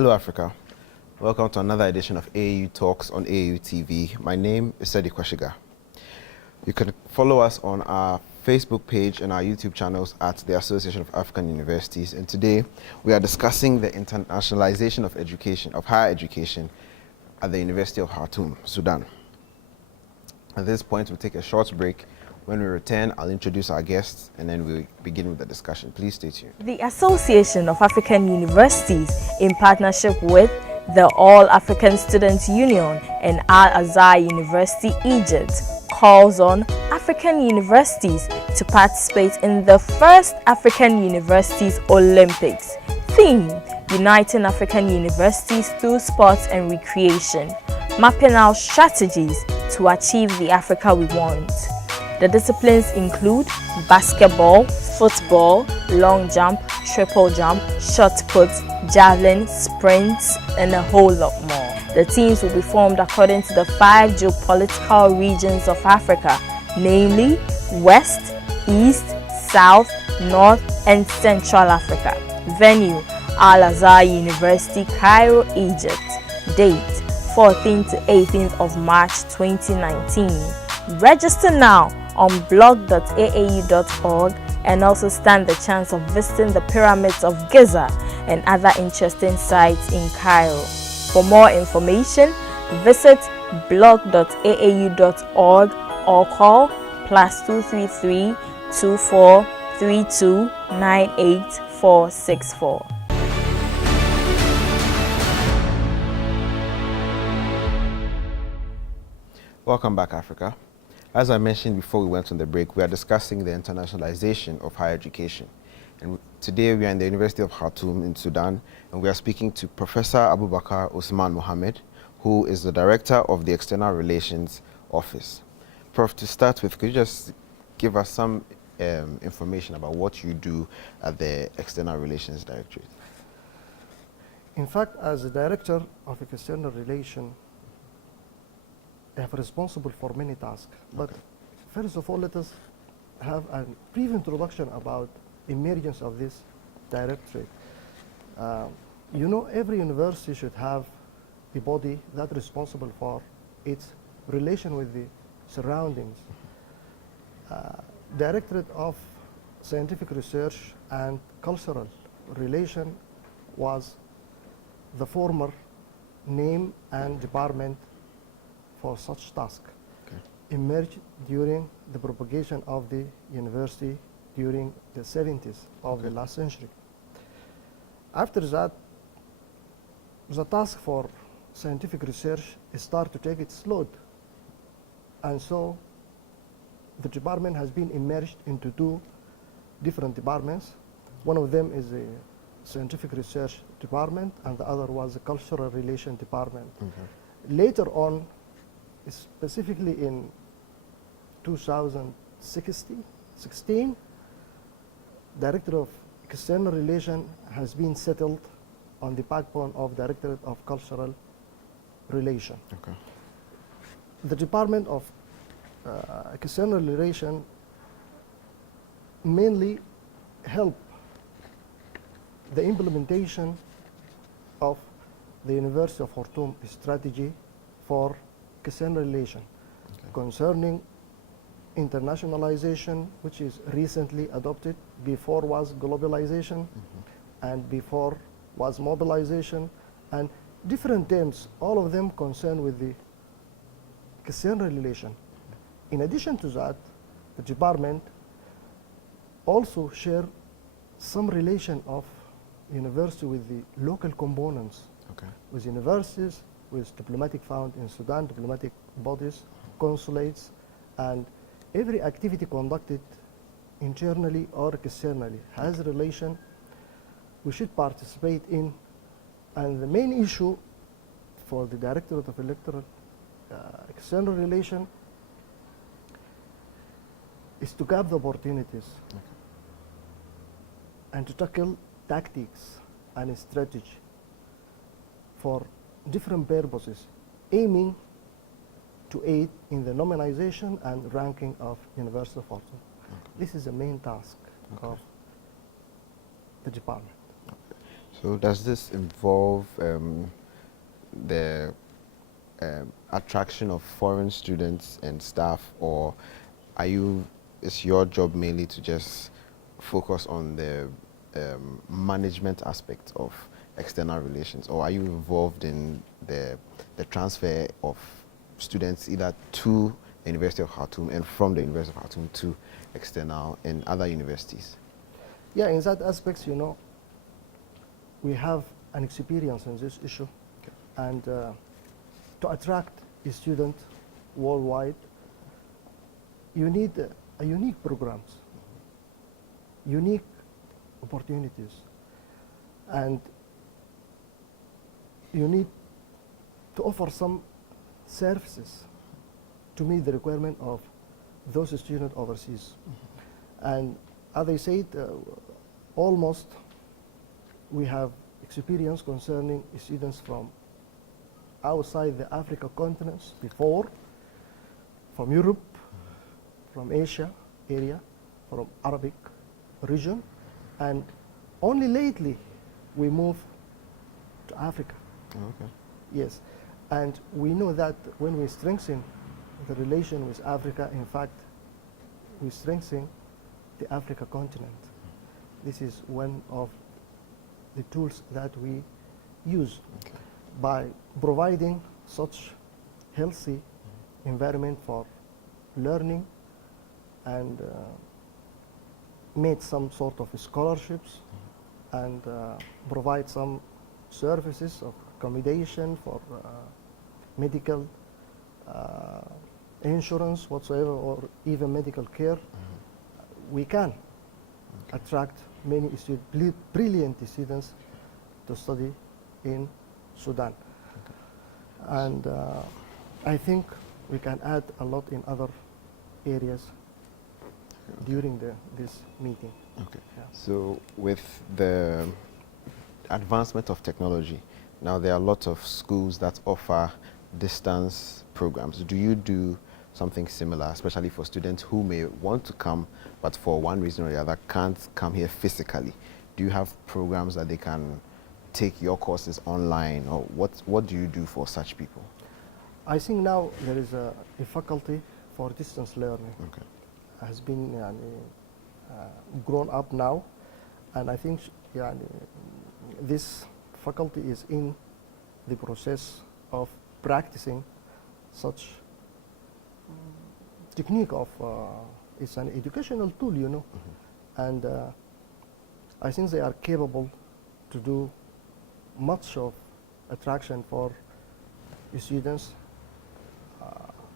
Hello Africa, welcome to another edition of AAU Talks on AAU TV. My name is Sedi Kweshiga. You can follow us on our Facebook page and our YouTube channels at the Association of African Universities, and today we are discussing the internationalization of education, of higher education at the University of Khartoum, Sudan. At this point we'll take a short break. When we return, I'll introduce our guests and then we'll begin with the discussion. Please stay tuned. The Association of African Universities, in partnership with the All African Students Union and Al-Azhar University, Egypt, calls on African universities to participate in the first African Universities Olympics. Theme: Uniting African Universities through sports and recreation, mapping out strategies to achieve the Africa we want. The disciplines include basketball, football, long jump, triple jump, shot put, javelin, sprints, and a whole lot more. The teams will be formed according to the 5 geopolitical regions of Africa, namely West, East, South, North, and Central Africa. Venue: Al-Azhar University, Cairo, Egypt. Date: 14th to 18th of March 2019. Register now on blog.aau.org and also stand the chance of visiting the pyramids of Giza and other interesting sites in Cairo. For more information, visit blog.aau.org or call +233 2432 98464. Welcome back, Africa. As I mentioned before we went on the break, we are discussing the internationalization of higher education. And today we are in the University of Khartoum in Sudan, and we are speaking to Professor Abubakar Usman Mohammed, who is the Director of the External Relations Office. Prof, to start with, could you just give us some information about what you do at the External Relations Directorate? In fact, as the Director of External Relations, I am responsible for many tasks. But first of all, let us have a brief introduction about emergence of this directorate. You know, every university should have a body that's responsible for its relation with the surroundings. Directorate of Scientific Research and Cultural Relation was the former name and department for such task. Okay. Emerged during the propagation of the university during the 70s of the last century. After that, the task for scientific research started to take its load. And so the department has been emerged into 2 different departments. One of them is the scientific research department, and the other was the cultural relation department. Later on, specifically in 2016, Director of External Relations has been settled on the backbone of Directorate of Cultural Relation. Okay. The Department of External Relations mainly help the implementation of the University of Khartoum strategy for external relation concerning internationalization, which is recently adopted. Before was globalization, and before was mobilization, and different terms, all of them concerned with the external relation. In addition to that, the department also share some relation of university with the local components, with universities, with diplomatic found in Sudan, diplomatic bodies, consulates, and every activity conducted internally or externally has a relation we should participate in. And the main issue for the Directorate of External Relation is to grab the opportunities and to tackle tactics and strategy for different purposes, aiming to aid in the nominalization and ranking of University of Khartoum. This is the main task of the department. So does this involve the attraction of foreign students and staff, or is your job mainly to just focus on the management aspect of external relations, or are you involved in the transfer of students either to the University of Khartoum and from the University of Khartoum to external and other universities? Yeah, in that aspect, you know, we have an experience in this issue, Okay. and to attract a student worldwide, you need a unique programs, unique opportunities, and you need to offer some services to meet the requirement of those students overseas. And as I said, almost we have experience concerning students from outside the Africa continents before, from Europe, from Asia area, from Arabic region, and only lately we move to Africa. Okay. Yes, and we know that when we strengthen the relation with Africa, in fact, we strengthen the Africa continent. This is one of the tools that we use Okay. by providing such healthy environment for learning and made some sort of scholarships and provide some services of accommodation for medical insurance whatsoever, or even medical care. We can attract many brilliant students to study in Sudan. And I think we can add a lot in other areas during this meeting. Okay. Yeah. So with the advancement of technology, now there are lots of schools that offer distance programs. Do you do something similar, especially for students who may want to come, but for one reason or the other can't come here physically? Do you have programs that they can take your courses online, or what do you do for such people? I think now there is a faculty for distance learning. Okay. Has been grown up now, and I think this faculty is in the process of practicing such technique of it's an educational tool, you know, and I think they are capable to do much of attraction for students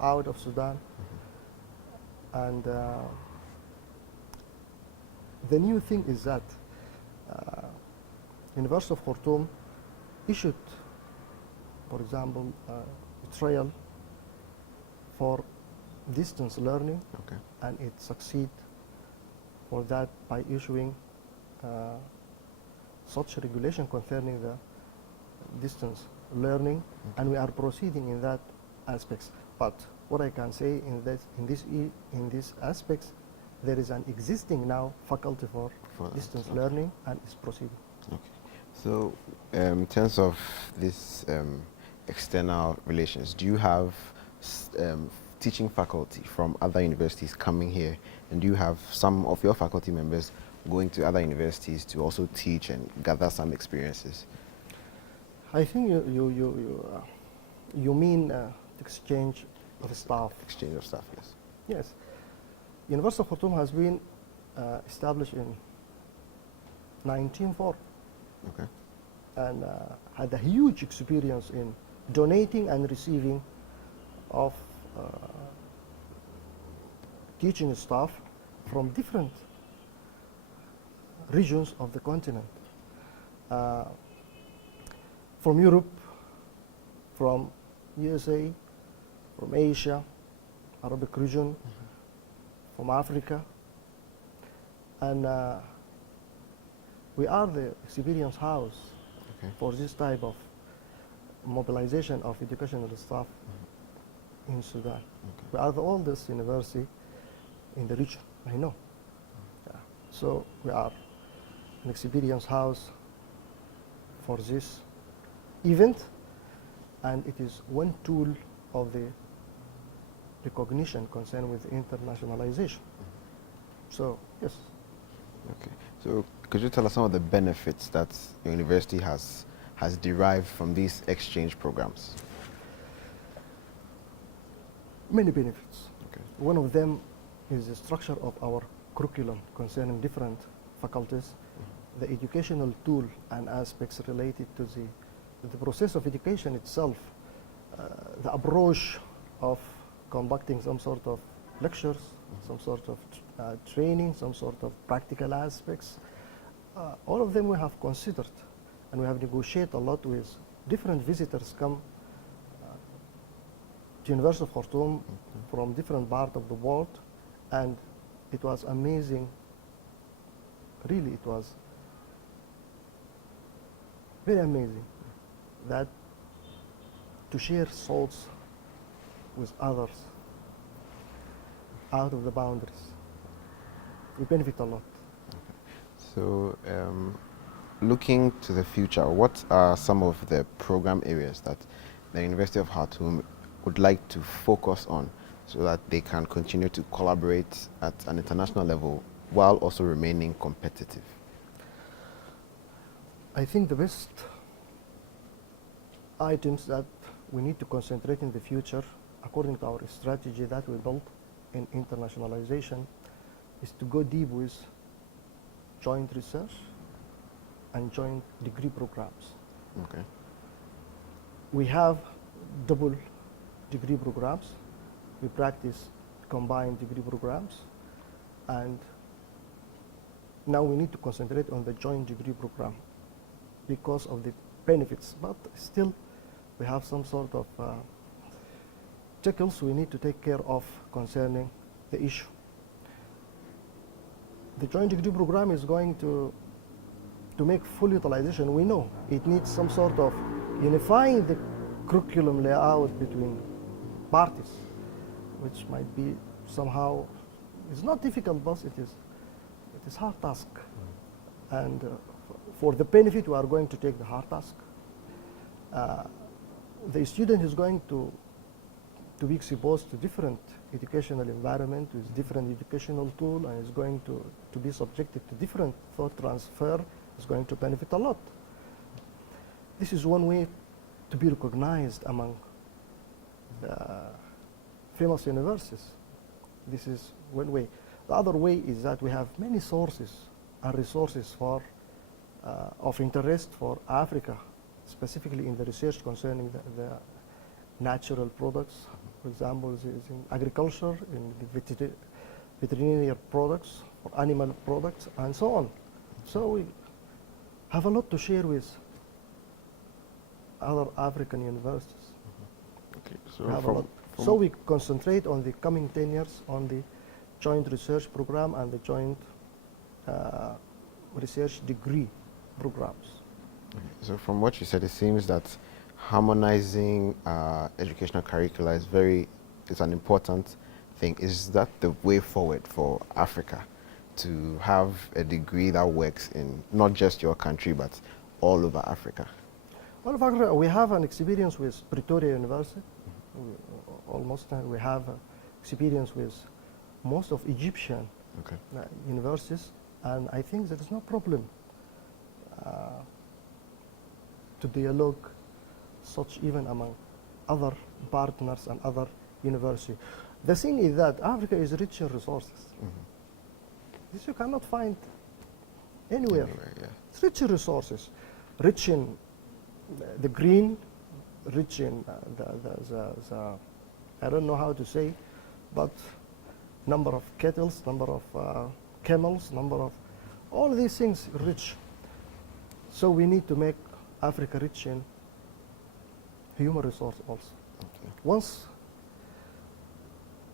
out of Sudan. And the new thing is that University of Khartoum issued, for example, a trial for distance learning, Okay. and it succeed for that by issuing such regulation concerning the distance learning, and we are proceeding in that aspects. But what I can say in this aspects, there is an existing now faculty for distance okay. learning, and is proceeding. Okay. So in terms of this external relations, do you have teaching faculty from other universities coming here, and do you have some of your faculty members going to other universities to also teach and gather some experiences? I think you mean exchange of staff. Exchange of staff, yes. Yes. University of Khartoum has been established in 1904 Okay. and had a huge experience in donating and receiving of teaching staff from different regions of the continent. From Europe, from USA, from Asia, Arabic region, from Africa, and we are the experience house for this type of mobilization of educational staff in Sudan. We are the oldest university in the region, I know. Yeah. So we are an experience house for this event, and it is one tool of the recognition concerned with internationalization. So, yes. Okay. So could you tell us some of the benefits that your university has derived from these exchange programs? Many benefits. Okay. One of them is the structure of our curriculum concerning different faculties, the educational tool and aspects related to the process of education itself, the approach of conducting some sort of lectures, some sort of training, some sort of practical aspects. All of them we have considered, and we have negotiated a lot with different visitors come to University of Khartoum from different parts of the world, and it was amazing. Really, it was very amazing that to share thoughts with others out of the boundaries. We benefit a lot. So looking to the future, what are some of the program areas that the University of Khartoum would like to focus on so that they can continue to collaborate at an international level while also remaining competitive? I think the best items that we need to concentrate in the future, according to our strategy that we built in internationalization, is to go deep with joint research and joint degree programs. Okay. We have double degree programs. We practice combined degree programs, and now we need to concentrate on the joint degree program because of the benefits, but still we have some sort of tickles we need to take care of concerning the issue. The joint degree program is going to make full utilization. We know it needs some sort of unifying the curriculum layout between parties, which might be somehow, it's not difficult, but it is hard task. And for the benefit, we are going to take the hard task. The student is going to be exposed to different educational environment with different educational tool, and is going to be subjected to different thought transfer, is going to benefit a lot. This is one way to be recognized among the famous universities. This is one way. The other way is that we have many sources and resources for of interest for Africa, specifically in the research concerning the natural products. For example, is in agriculture, in the veterinary products, or animal products, and so on. So we have a lot to share with other African universities. Okay. We have a lot. So we concentrate on the coming 10 years on the joint research program and the joint research degree programs. So from what you said, it seems that harmonizing educational curricula is an important thing. Is that the way forward for Africa, to have a degree that works in not just your country but all over Africa? All over Africa, we have an experience with Pretoria University. We have experience with most of Egyptian universities, and I think there is no problem to dialogue such even among other partners and other universities. The thing is that Africa is rich in resources. This you cannot find anywhere. It's rich in resources, rich in the green, rich in the I don't know how to say, but number of kettles, number of camels, number of all these things rich. So we need to make Africa rich in human resource also. Once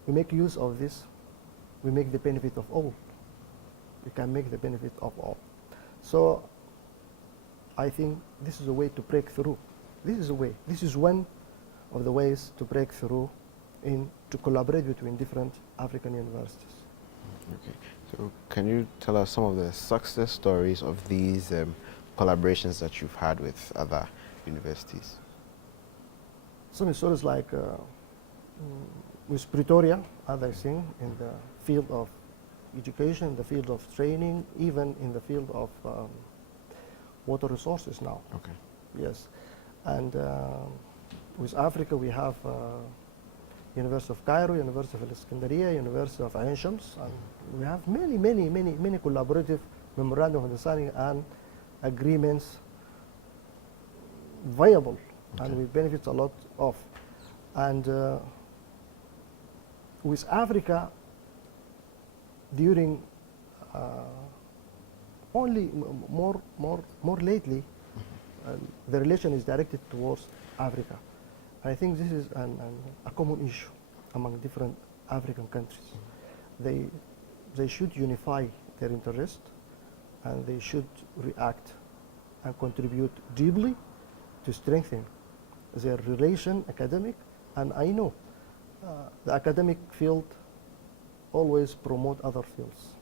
we make use of this, we make the benefit of all. We can make the benefit of all. So I think this is a way to break through. This is a way. This is one of the ways to break through to collaborate between different African universities. Okay. So can you tell us some of the success stories of these collaborations that you've had with other universities? Some stories like with Pretoria, as I think, in the field of education, in the field of training, even in the field of water resources now. Okay. Yes. And with Africa, we have University of Cairo, University of Alexandria, University of Ain Shams, and we have many collaborative memorandum of understanding and agreements viable, Okay. and we benefit a lot of. And with Africa, during only more lately, the relation is directed towards Africa. I think this is a common issue among different African countries. They should unify their interest, and they should react and contribute deeply to strengthen their relation, academic, and I know the academic field always promote other fields.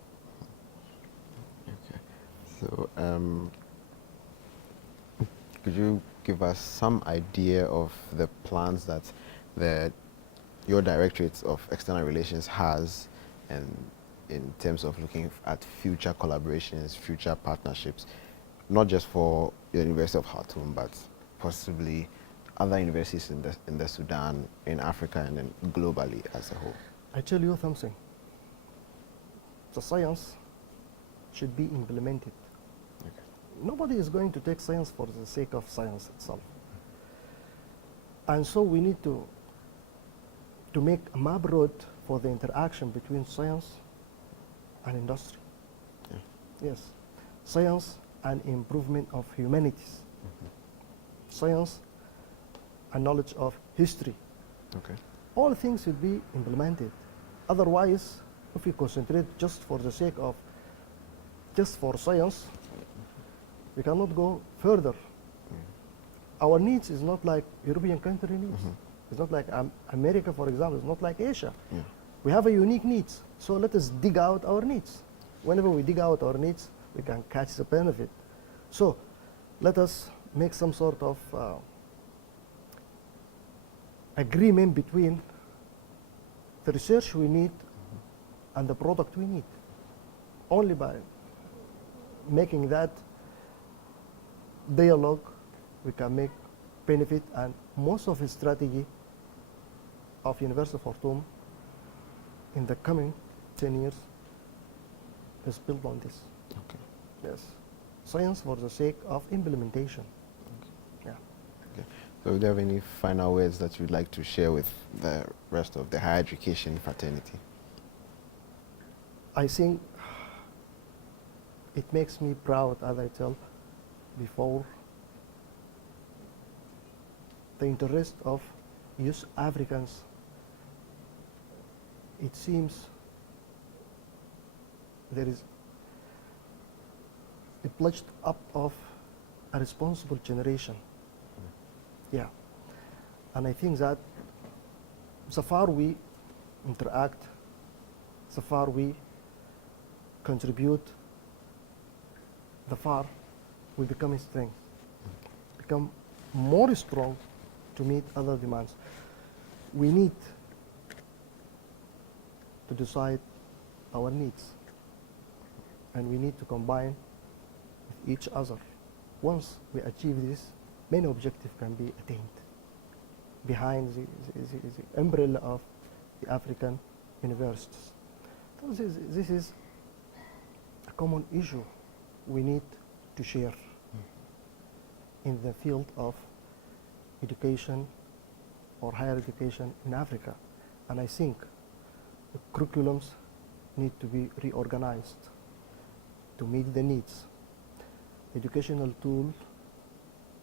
Okay. So, could you give us some idea of the plans that your Directorate of External Relations has, and in terms of looking at future collaborations, future partnerships, not just for the University of Khartoum, but possibly other universities in the Sudan, in Africa, and then globally as a whole? I tell you something. The science should be implemented. Okay. Nobody is going to take science for the sake of science itself. And so we need to make a map road for the interaction between science and industry. Yeah. Yes. Science and improvement of humanities. Science and knowledge of history. Okay. All things should be implemented. Otherwise, if we concentrate just for the sake of just for science, we cannot go further. Our needs is not like European country needs. It's not like America, for example. It's not like Asia. Yeah. We have a unique needs. So let us dig out our needs. Whenever we dig out our needs, we can catch the benefit. So let us make some sort of agreement between the research we need and the product we need. Only by making that dialogue, we can make benefit, and most of the strategy of University of Khartoum in the coming 10 years is built on this. Okay. Yes. Science for the sake of implementation. Yeah. Okay. So, do you have any final words that you'd like to share with the rest of the higher education fraternity? I think it makes me proud, as I tell before, the interest of youth Africans. It seems there is a pledged up of a responsible generation. Yeah. And I think that so far we interact, so far we contribute, the far we become strength, become more strong to meet other demands. We need to decide our needs, and we need to combine with each other. Once we achieve this, many objectives can be attained behind the umbrella of the African universities. So this is a common issue we need to share in the field of education or higher education in Africa. And I think the curriculums need to be reorganized to meet the needs. Educational tools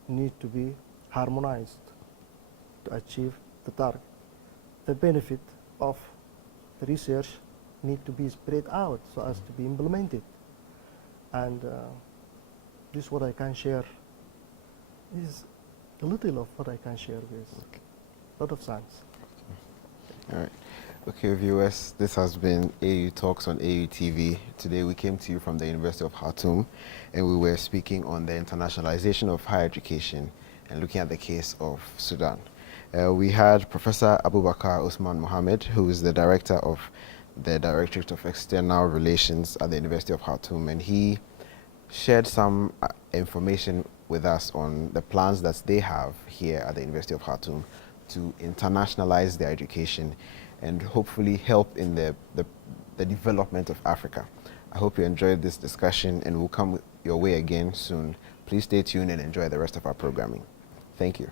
need to be harmonized to achieve the target. The benefit of the research need to be spread out so as to be implemented. And this is what I can share. This is a little of what I can share with a lot of thanks. All right. Okay, viewers, this has been AAU Talks on AAU TV. Today we came to you from the University of Khartoum, and we were speaking on the internationalization of higher education and looking at the case of Sudan. We had Professor Abubakar Usman Mohammed, who is the director of the Directorate of External Relations at the University of Khartoum, and he shared some information with us on the plans that they have here at the University of Khartoum to internationalize their education and hopefully help in the development of Africa. I hope you enjoyed this discussion and we'll come your way again soon. Please stay tuned and enjoy the rest of our programming. Thank you.